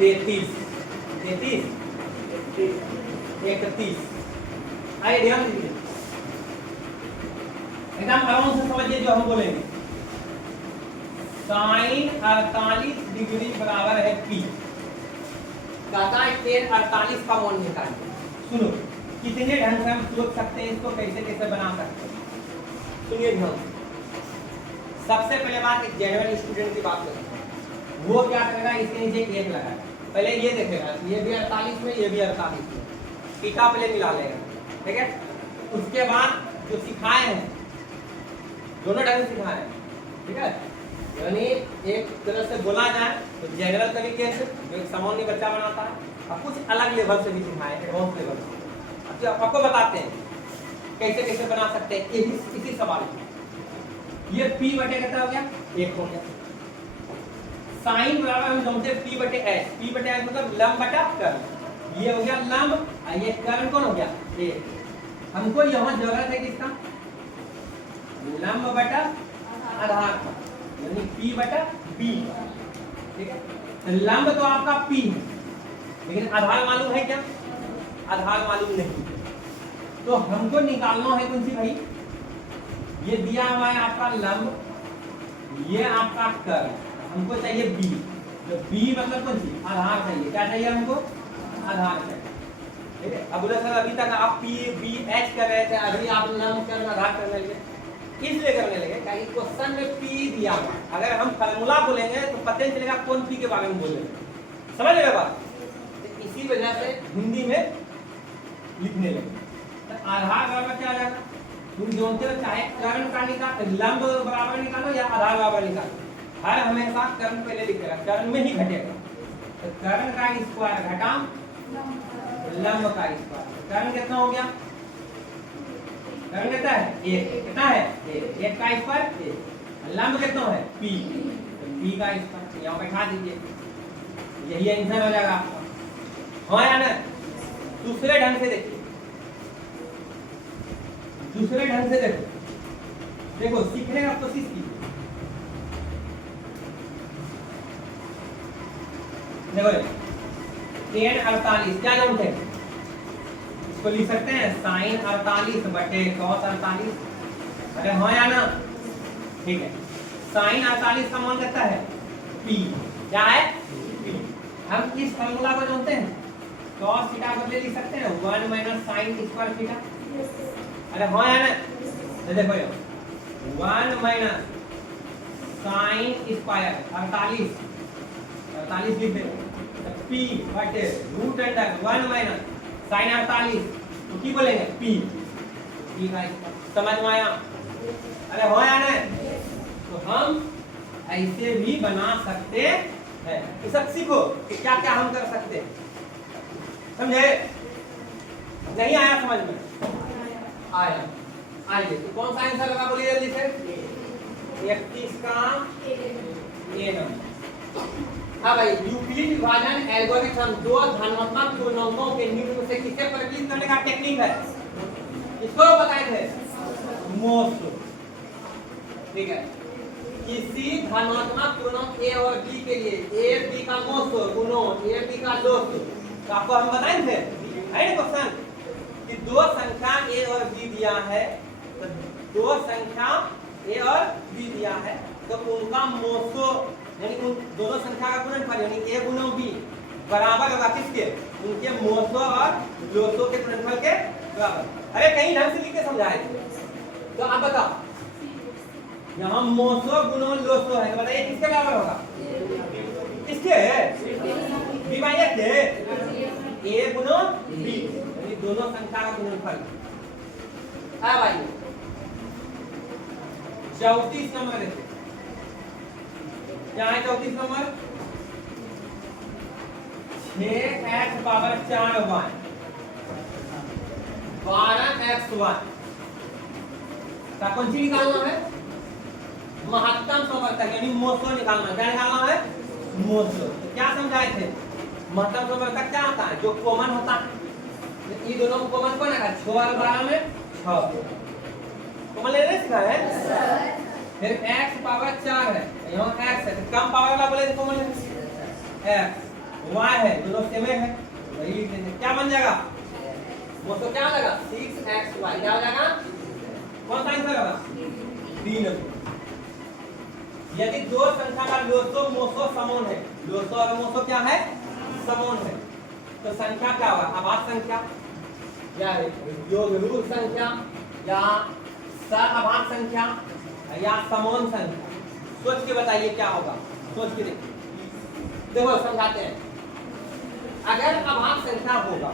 33 31 आइए ध्यान दीजिए, एकदम आराम से समझिए जो हम बोलेंगे। साइन 48 डिग्री बराबर है P। कहता है tan 48 का मान निकालिए। सुनो कितने ढंग से हम सोच सकते हैं इसको, कैसे कैसे बना सकते हैं, सुनिए ध्यान से। सबसे पहले बात एक जेन्युइन स्टूडेंट की बात करें, वो क्या करेगा, इसके नीचे एक लगाएगा, पहले ये देखेगा ये भी 48 में ये भी 48 में, थीटा पहले मिला लेगा, ठीक है। उसके बाद जो सिखाए हैं दोनों ढंग से सिखाए हैं, ठीक है। यानी एक तरह से बोला जाए तो जनरल तरीके से जो एक सामान्य बच्चा बनाता है, और कुछ अलग लेवल से भी सिखाए, एडवांस लेवल से। अब आपको बताते हैं कैसे कैसे बना सकते हैं इसी सवाल में। ये P बटे कितना हो गया, 1 हो गया। साइन बराबर हम जानते हैं P बटे H, P बटे H मतलब लंब बटा कर्ण, ये हो गया लंब और ये कर्ण कौन हो गया, ये। हमको यहाँ जरूरत है किसका, लंब बटा आधार का, यानी P बटा B, ठीक है। तो लंब तो आपका P है, लेकिन आधार मालूम है क्या, आधार मालूम नहीं, तो हमको निकालना है कौन सी भाई, ये दिया हुआ है आपका लंब, ये आपका कर्ण, हमको चाहिए B, तो B मतलब कौन सी, आधार चाहिए, क्या चाहिए हमको, आधार चाहिए, ठीक है। अब बोला सर अभी तक आप P B H कर रहे थे, अभी आप लंब कर्ण आधार करने लगे, इसलिए करने लगे क्योंकि क्वेश्चन में P दिया हुआ है। अगर हम फार्मूला बोलेंगे तो पता नहीं चलेगा कौन P के बारे में बोल रहे हैं, समझ रहे बात। तो इसी वजह से हिंदी में लिखने लगे। तो आधार बराबर क्या आ जाएगा, तुम जानते हो, चाहे कर्ण का निकाल, लंब बराबर निकालो या आधार बराबर निकालो, हर हमेशा कर्ण पहले लिखेगा, कर्ण में ही घटेगा। तो कर्ण का स्क्वायर घटा लंब का स्क्वायर, कर्ण कितना हो गया, कर्ण कितना है, 1, कितना है 1 का स्क्वायर 1, लंब कितना है P, तो P का स्क्वायर यहाँ बैठा दीजिए, यही आंसर हो जाएगा आपका। हाँ या ना, दूसरे ढंग से देखिए, दूसरे ढंग से देखो, सीखने का कोशिश कीजिए। देखो tan 48 क्या जानते हैं, इसको लिख सकते हैं साइन 48 बटे cos 48, अरे हाँ या ना, ठीक है। साइन 48 का मान कितना है P, क्या है P। हम इस फार्मूला को जानते हैं, cos थीटा बदले लिख सकते हैं 1 माइनस साइन स्क्वायर थीटा, अरे हाँ या ना, तो देखो 1 माइनस साइन स्क्वायर 48 लिख दे, P बटे रूट अंडर 1 माइनस साइन 48, तो की बोलेंगे P का, समझ में आया, अरे हो या नहीं। तो हम ऐसे भी बना सकते हैं, तो सब सीखो कि क्या क्या हम कर सकते हैं, समझे, नहीं आया समझ में, आया, आइए तो कौन सा आंसर लगा बोलिए जल्दी से, 31 का A नंबर। हाँ भाई, यूक्लिड विभाजन एल्गोरिथम दो धनात्मक पूर्णांकों के निम्न से किसे परिकलित करने का टेक्निक है, इसको बताए थे मोसो, ठीक है। किसी धनात्मक पूर्णांक A और B के लिए A B का मोसो गुणो A B का लोग, तो आपको हम बताए थे, है ना क्वेश्चन, कि दो संख्या A और B दिया है, तो दो संख्या A और B दिया है, तो उनका मोसो यानी उन दोनों संख्या का गुणनफल यानी A गुणा B बराबर होगा किसके, उनके मोसो और लोसो के गुणनफल के बराबर। अरे कहीं ढंग से लिख के समझाए थे, तो आप बताओ, यहाँ मोसो गुणो लोसो है, तो बताइए किसके बराबर होगा, किसके, B बाई के, A गुणो B यानी दोनों संख्या का गुणनफल। अब आइए 34 नंबर देखिए, क्या है 34 number, 6x power 4y 12x1 का कौन सी निकालना है, महत्तम समवर्तक यानी मोसो निकालना, क्या निकालना है मोसो। तो क्या समझाए थे, महत्तम समवर्तक क्या होता है, जो कॉमन होता है, तो ये दोनों को कॉमन कौन है, 6 और 12 में 6 कॉमन लेने सीखा है। फिर x पावर 4 है, यहाँ x है, तो कम पावर वाला बोले तो कॉमन लेंगे x, y है, दोनों सेम है, वही लिख देंगे। क्या बन जाएगा? मोसो क्या लगा? 6xy क्या हो जाएगा? कौन सा आंसर होगा? 3। यदि दो संख्या का लोसो मोसो समान है, लोसो और मोसो क्या है? समान है, तो संख्या क्या होगा? अभाज्य संख्या या योगरूप संख्या या सअभाज्य संख्या या समान संख्या? सोच के बताइए क्या होगा, सोच के देखो समझाते हैं। अगर अभाज्य संख्या होगा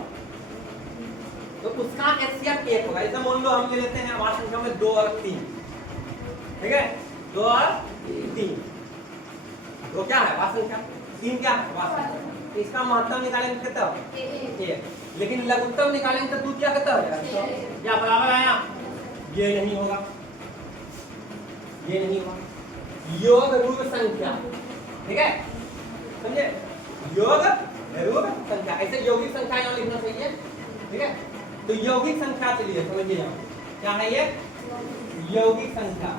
तो उसका एचसीएफ 1 होगा। जैसे मान लो हम ले लेते हैं अभाज्य संख्या में 2 और 3, ठीक है, 2 और 3, तो क्या है अभाज्य संख्या? 3 क्या है अभाज्य संख्या? इसका महत्तम निकालेंगे कितना होगा? 1। लेकिन लघुत्तम निकालेंगे तो 2 क्या कितना हो जाएगा? क्या बराबर आया? ये नहीं होगा, ये नहीं होगा। योग रूप संख्या, ठीक है, समझे? योग रूप संख्या, ऐसे यौगिक संख्या यहाँ लिखना चाहिए, ठीक है। तो यौगिक संख्या चलिए समझिए, यहाँ क्या है? ये यौगिक संख्या,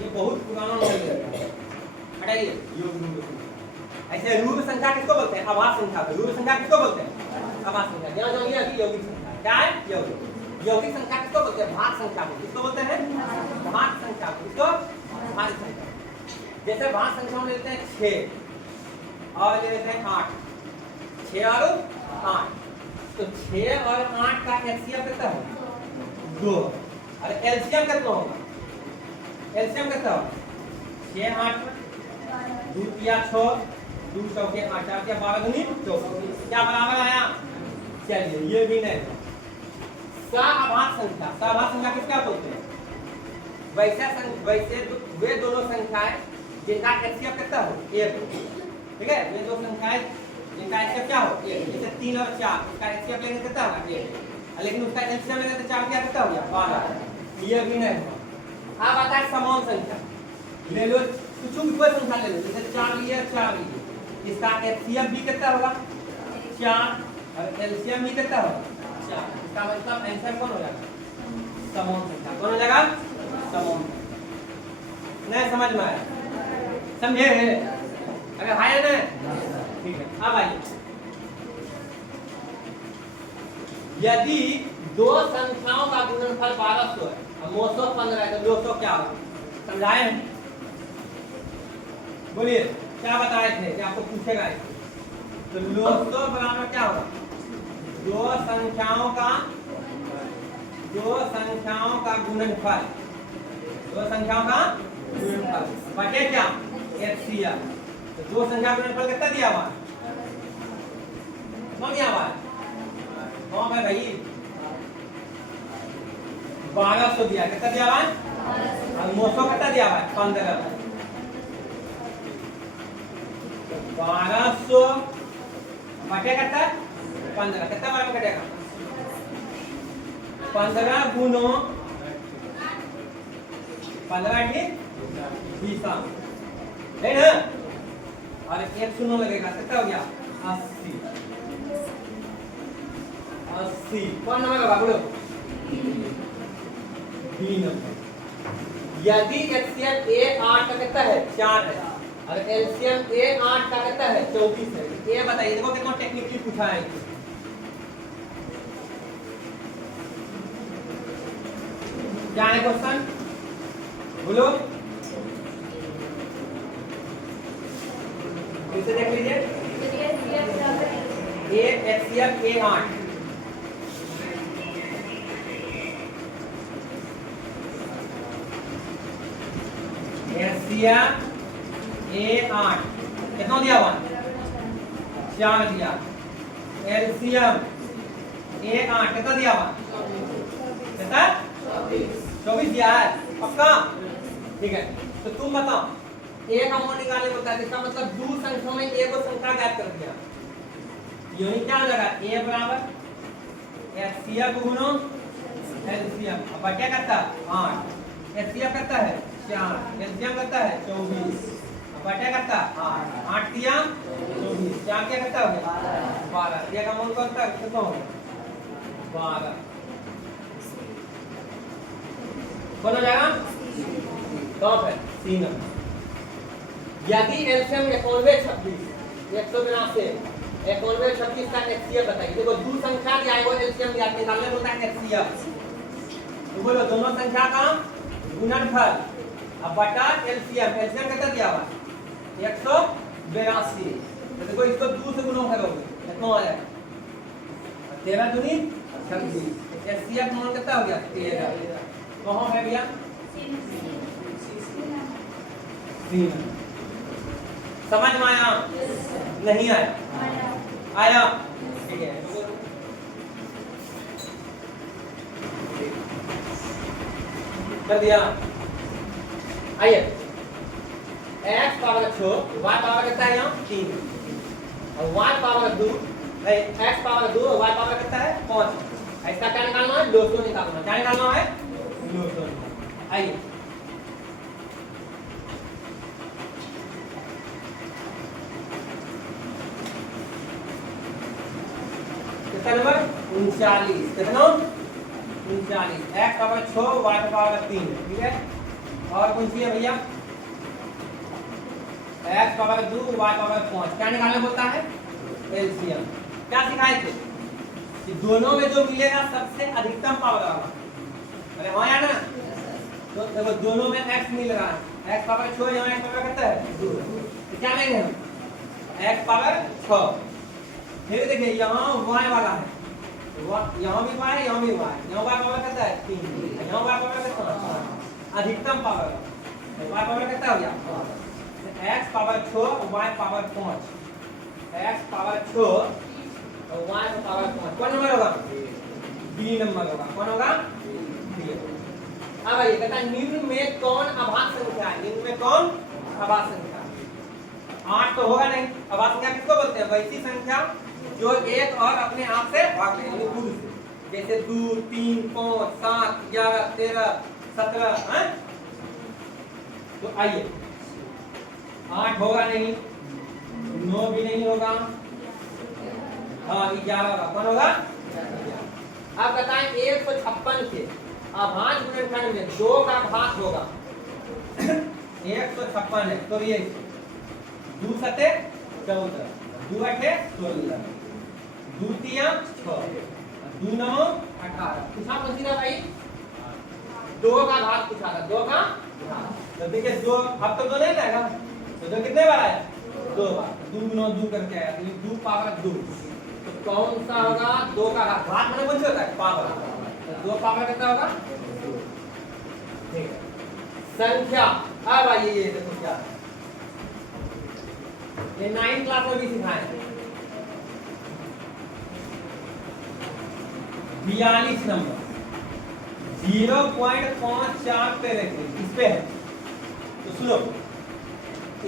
ये बहुत पुराना नॉलेज है, हटाइए। योग रूप संख्या, ऐसे रूप संख्या किसको बोलते हैं? अभाज्य संख्या। रूप संख्या किसको बोलते हैं? अभाज्य संख्या। यहाँ जानिए अभी यौगिक संख्या क्या है? यौगिक संख्या किसको बोलते हैं? भाज्य संख्या को किसको बोलते हैं? भाज्य संख्या को, किसको? भाज्य संख्या। जैसे भाज्य संख्या में लेते हैं 6 और ले लेते हैं 8, 6 और 8, तो 6 और 8 का एचसीएफ कितना है? 2। और एलसीएम कितना होगा? एलसीएम कितना होगा? 6 8 2 या 6 2 चौके 8 4 या 12 दूनी 24, क्या बराबर आया? चलिए ये भी नहीं। सअभाज्य संख्या, सअभाज्य संख्या किसका बोलते हैं? वैसे वे दोनों संख्याएं जिनका एचसीएफ कितना हो? 1, ठीक है, वे दो संख्याएं जिनका एचसीएफ क्या हो? 1। जैसे 3 और 4, उसका एचसीएफ लेंगे कितना होगा? 1। लेकिन उसका एलसीएम लेंगे तो 4 क्या कितना हो गया? 12। ये भी नहीं होगा। अब आता है समान संख्या, ले लो कुछ भी कोई संख्या ले लो, जैसे 4 लिए, 4 लिए, इसका एचसीएफ भी कितना होगा? 4 और एलसीएम भी कितना होगा? 4। इसका मतलब आंसर कौन हो जाएगा? समान संख्या। कौन हो जाएगा? समान। नहीं समझ में आया? समझे? अगर आया ना, ठीक है। अब आइए, यदि दो संख्याओं का गुणनफल 1200 है और मोसो 15 है, तो लोसो क्या होगा? समझाए हैं? बोलिए, क्या बताए थे कि आपको पूछेगा? तो लोसो बराबर क्या होगा? दो संख्याओं का गुणनफल, दो संख्याओं का गुणनफल बटे क्या? एचसीएफ। तो दो संख्या का गुणनफल कितना दिया हुआ? कौन दिया हुआ? कौन है भाई? 1200 दिया। कितना दिया हुआ? और मोसो कितना दिया हुआ? 15। 1200 बटे कितना? 15। कितना बार में कटेगा? 15 गुनो 15 की 20 है ना, और एक शून्य लगेगा, कितना हो गया? 80। 80 कौन नंबर होगा? बोलो। B number. यदि एचसीएफ A8 का कितना है? 4 है, और एलसीएम A8 का कितना है? 24 है। ये बताइए, देखो कितना टेक्निकली पूछा है। क्या है क्वेश्चन? बोलो, इसे देख लीजिए। एचसीएफ A8, एचसीएफ A8 कितना दिया हुआ? 4 दिया। एलसीएम A8 कितना दिया हुआ? कितना? 24 दिया है, पक्का? ठीक है, तो तुम बताओ, एक अमाउंट निकाले बोलता है, इसका मतलब दो संख्या में एक और संख्या गायब कर दिया। यूनिट क्या लगा? A बराबर एचसीएफ गुणो एलसीएम, अब क्या करता है? 8। एचसीएफ करता है 4, एलसीएम करता है 24, अब क्या करता है? 8। 8 दिया 24, 4 क्या करता है? 12। एक अमाउंट करता है कितना हो गया? 12। कौन हो जाएगा? टॉप है, C नंबर। यदि एलसीएम 91 26 182 91 36 का एचसीएफ बताइए। देखो दो संख्या दिया है वो एलसीएम याद निकालने होता है एचसीएफ। तो बोलो दोनों संख्या का गुणनफल अब बटा एलसीएम। एलसीएम कितना दिया हुआ 182। तो देखो इसको 2 से गुणा करोगे कितना आ जाएगा 13 दूनी 26। एचसीएफ मान कितना हो गया 13। कहां है भैया समझ में आया नहीं आया आया ठीक है। कर दिया आइए x पावर 6 y पावर कितना है यहाँ 3 और y पावर 2 x पावर 2 और y पावर कितना है 5। इसका क्या निकालना है लोसो निकालना। क्या निकालना है लोसो। आइए कितना नंबर 39 कितना 39 x पावर 6 y पावर 3 ठीक है। और कौन सी है भैया x पावर 2 y पावर 5। क्या निकालना बोलता है एलसीएम। क्या सिखाए थे कि दोनों में जो मिलेगा सबसे अधिकतम पावर आएगा। अरे हाँ यार ना तो देखो दोनों में x मिल रहा है x पावर 6 यहाँ x पावर कितना है 2। तो क्या लेंगे हम x पावर 6। फिर देखिए यहाँ y वाला है यहाँ भी y यहाँ भी y। यहाँ y पावर कितना है 3 यहाँ y पावर कितना है अधिकतम पावर y पावर कितना हो गया x power 6 y power 5। x power 6 और y पावर 5 कौन नंबर होगा b नंबर होगा। कौन होगा b। अब आइए कहता है निम्न में कौन अभाज्य संख्या है। निम्न में कौन अभाज्य संख्या 8 तो होगा नहीं। अभाज्य संख्या किसको बोलते हैं वैसी संख्या जो एक और अपने आप से भाग ले यानी खुद से। जैसे 2 3 5 7 11 13 17 हैं। तो आइए 8 होगा नहीं 9 भी नहीं होगा हाँ 11 होगा। कौन होगा अब बताएं 156 के अभाज्य गुणनखंड में 2 का भाग होगा 156 है तो ये 2 सते 14 2 अठे 16 2 तिया 6 2 नौ 18। पूछा कौन सी था भाई 2 का घात पूछा था 2 का घात। तो देखिए 2 अब तो 2 नहीं लाएगा तो 2 कितने बार आया 2 बार 2 9 2 करके आया तो 2 पावर 2। तो कौन सा होगा 2 का घात। घात माने कौन सा होता है पावर। तो 2 पावर कितना होगा 2। ठीक है संख्या। अब आइए ये देखो क्या ये 9 क्लास में भी सिखाए 42 नंबर 0.54 पे रखें इस पे है। तो सुनो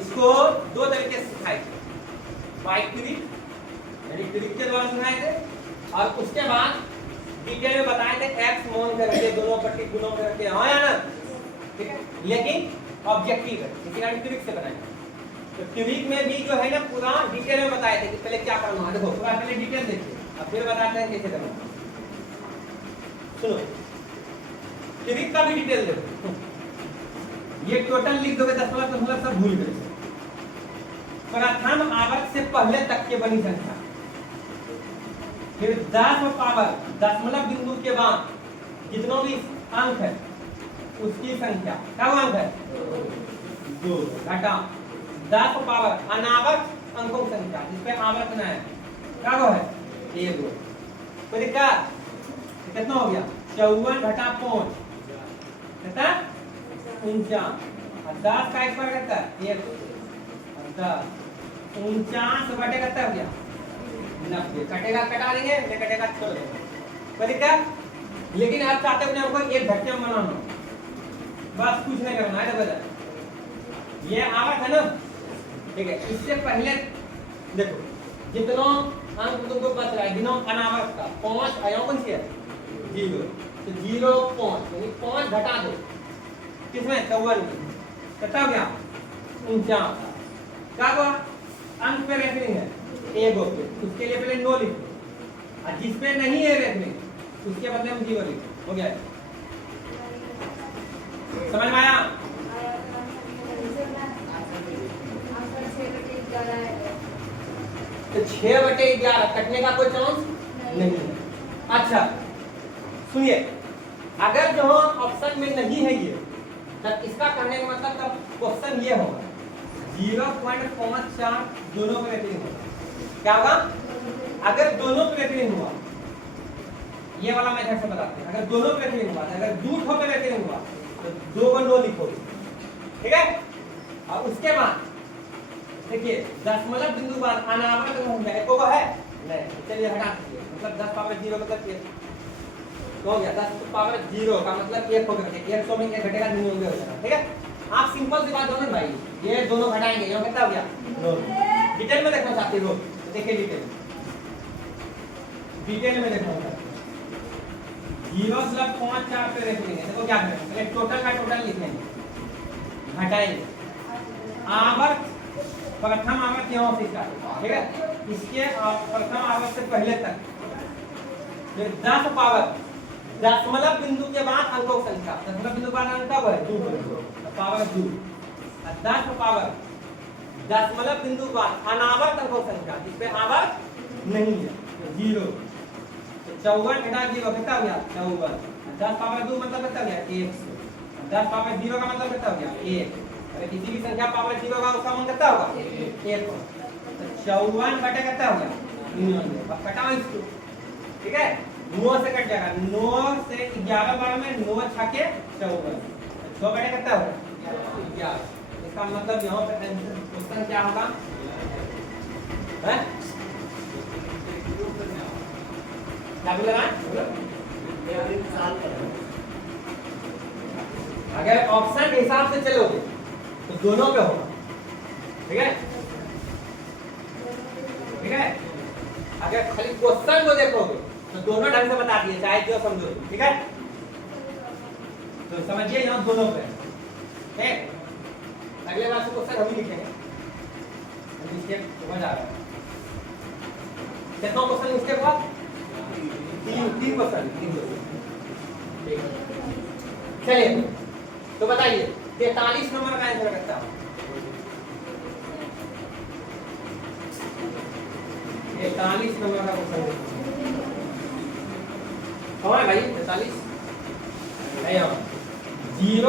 इसको 2 तरीके से सिखाए थे बाइक ट्रिक यानी ट्रिक के द्वारा सिखाए थे और उसके बाद डिटेल में बताए थे x मान करके दोनों पट्टी गुणों करके हाँ या ना ठीक है। लेकिन ऑब्जेक्टिव है इसी कारण ट्रिक से बनाएंगे। तो ट्रिक में भी जो है ना पूरा डिटेल में बताए थे कि पहले क्या करना है। देखो पूरा पहले डिटेल देखिए अब फिर बताते हैं कैसे करना। सुनो ट्रिक का भी डिटेल देखो ये टोटल लिख दोगे दशमलव दशमलव सब भूल गए। प्रथम आवर्त से पहले तक के बनी संख्या फिर 10 पावर दशमलव बिंदु के बाद जितना भी अंक है उसकी संख्या क्या अंक है 2 घटा 10 पावर अनावर्त अंकों की संख्या जिसपे आवर्त न है क्या है 1 कोई दिक्कत कितना हो गया 54 घटा 5 कितना 49 10 का स्क्वायर कितना है 1 10 49 बटे कितना हो गया 90 कटेगा कटा देंगे नहीं कटेगा छोड़ देंगे कोई दिक्कत। लेकिन आप चाहते हैं अपने को एक घटना बनाना बस कुछ नहीं करना है बता ये आवर्त है ना ठीक है। इससे पहले देखो जितना अंक तुमको बच रहा है गिनो अनावर्त का 5 आया कौन सी है 0 तो 0 5 यानी 5 घटा दो किसमें 54 में कितना हो गया 49 क्या हुआ अंक पे रेफरिंग है एगो पे उसके लिए पहले 9 लिखो और जिस पे नहीं है रेफरिंग उसके बदले हम 0 लिखो हो गया समझ में आया। तो 6/11 कटने का कोई चांस नहीं है। अच्छा सुनिए, अगर जो ऑप्शन में नहीं है ये, तब इसका कहने का मतलब तब क्वेश्चन ये होगा 0.54 दोनों पे रेफरिंग होगा। क्या होगा? अगर दोनों पे रेफरिंग हुआ, ये वाला मेथड से बताते हैं, अगर दोनों पे रेफरिंग हुआ, अगर दो ठो पे रेफरिंग हुआ तो 2 को 9 लिखोगे, ठीक है। और उसके बाद देखिए दशमलव बिंदु बाद अनावृत होगा, एको को है नहीं, चलिए हटा दीजिए, मतलब 10 पावर 0 मतलब ये तो हो गया, 10 पावर 0 का मतलब 1 हो गया, 100 में 1 घटेगा 99 हो जाएगा, ठीक है। आप सिंपल सी बात दोनों भाई, ये दोनों घटाएंगे, ये कितना हो गया 9। डिटेल में देखना चाहते हो तो देखिए डिटेल में देखना चाहते 0.54 पे रख लेंगे। देखो क्या करेंगे, पहले टोटल का टोटल लिखेंगे, घटाएंगे आवर्त, प्रथम आवर्त यहाँ से स्टार्ट, ठीक है। इसके प्रथम आवर्त से पहले तक फिर 10 पावर दशमलव बिंदु के बाद अंकों की संख्या, दशमलव बिंदु के बाद अंक कब है 2 पावर 2, 10 पावर दशमलव बिंदु के बाद अनावर्त अंकों की संख्या जिसपे आवर्त नहीं है 0, 54 घटा 0 कितना हो गया 54, 10 पावर 2 मतलब कितना हो गया 100, 10 पावर 0 का मतलब कितना हो गया 1। अगर किसी भी संख्या पावर 0 का उसका मान कितना होगा 1, तो 54 बटे कितना हो गया 99। अब घटाओ इसको, ठीक है, 9 से कट जाएगा, 9 से 11 बार में 9 छके 54, 6 बटे कितना होगा 11। इसका मतलब यहाँ पे क्वेश्चन क्या होगा है, क्या बोल रहा है? अगर ऑप्शन के हिसाब से चलोगे तो दोनों पे होगा, ठीक है, ठीक है। अगर खाली क्वेश्चन को देखोगे तो दोनों ढंग से बता दिए, चाहे जो समझो, ठीक है। तो समझिए यहाँ दोनों पे, ठीक है। अगले बार से क्वेश्चन हम ही लिखेंगे, समझ आ रहा है कितना क्वेश्चन इसके बाद 3 क्वेश्चन, चलिए तो बताइए 43 नंबर का आंसर करता हूं, 43 नंबर का क्वेश्चन कौन है भाई 43? 0.3 पर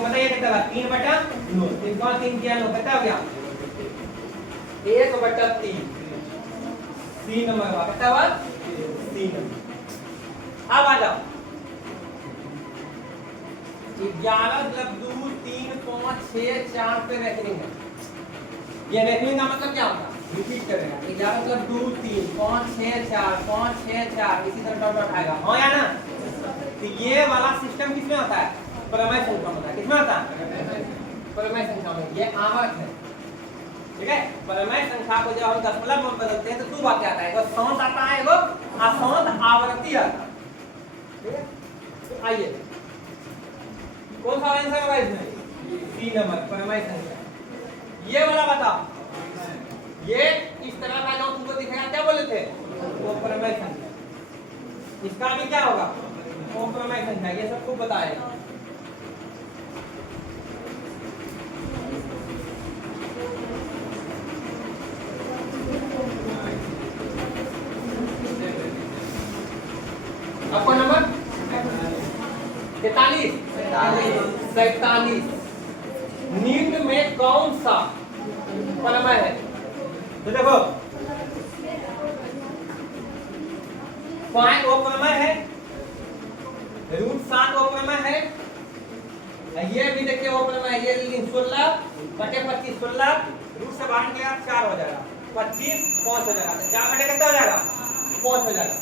बताइए कितना, 3/9, 3 किया 9 कितना हो गया 1/3, 3 नंबर का कितना हुआ 3 नंबर। अब आ जाओ 11+2 3 5 6 4 पे रेखनिंग है, ये रेखनिंग का मतलब क्या होता है, रिपीट करेगा 11+2 3 5 6 4 5 6 4 इसी तरह डॉट डॉट आएगा, हाँ या ना। तो ये वाला सिस्टम किसमें होता है, परमेय संख्या में होता है, किसमें होता है परमेय संख्या में, ये आवर्त है, ठीक है। परमेय संख्या को जब हम दशमलव में बदलते हैं तो 2 बातें आता है, एगो सौंत आता है, एगो असौंत आवर्ती आता है, ठीक है। तो आइए कौन सा आंसर होगा इसमें 3 नंबर परमेय संख्या, ये वाला बताओ, ये इस तरह का जो तुमको दिखेगा क्या बोले थे वो परमेय संख्या, इसका भी क्या होगा वो परमेय संख्या, ये सब खूब बताएगा। आपका नंबर 47 निम्न में कौन सा परमेय है, तो देखो 5 वो परमेय है, √7 वो परमेय है, ये भी देखिए वो परमेय है, ये 16/25 16 रूट से बाहर निकलेगा 4 हो जाएगा, 25 5 हो जाएगा, 4 बटे कितना हो जाएगा 5 हो जाएगा।